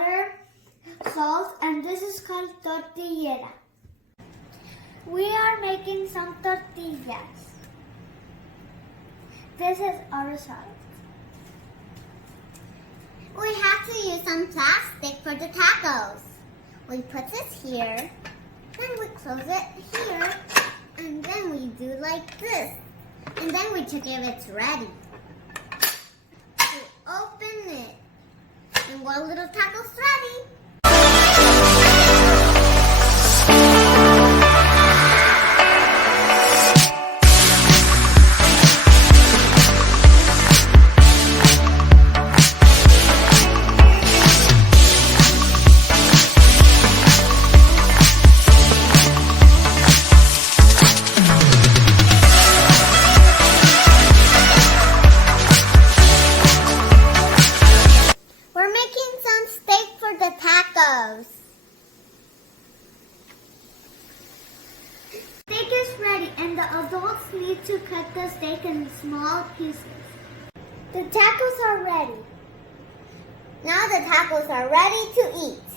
water, salt, and this is called tortillera. We are making some tortillas. This is our salt. We have to use some plastic for the tacos. We put this here, then we close it here, and then we do like this. And then we check if it's ready. We open it, and one little taco's ready. Steak is ready and the adults need to cut the steak in small pieces. The tacos are ready. Now the tacos are ready to eat.